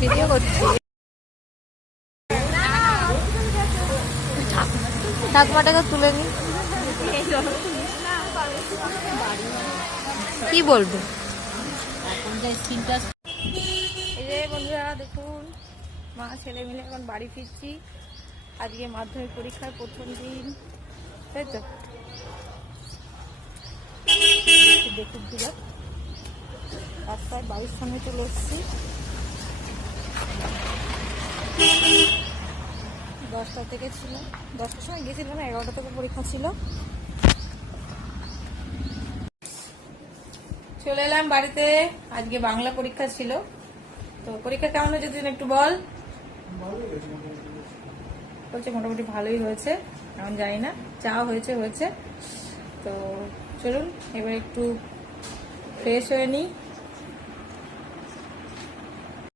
Video করছি। ঠাকুমাটাকে তুলে নি, কি বলবো। এই যে বন্ধুরা দেখুন, মা ছেলে মিলে এখন বাড়ি ফিরছি। আজকে মাধ্যমিক পরীক্ষার প্রথম দিন, তাই তো। দেখুন রাস্তায় বাড়ির সামনে চলে এসেছি। 10টা থেকে ছিল, 10টার সময় গেছিল না, 11টা থেকে পরীক্ষা ছিল। চলে এলাম বাড়িতে, আজকে বাংলা পরীক্ষা ছিল। তো পরীক্ষা কেমন হয়েছে তুই একটু বল। বলছে মোটামুটি ভালোই হয়েছে, এখন জানি না, যা হয়েছে। তো চলুন এবার একটু ফ্রেশ হয়ে নিই।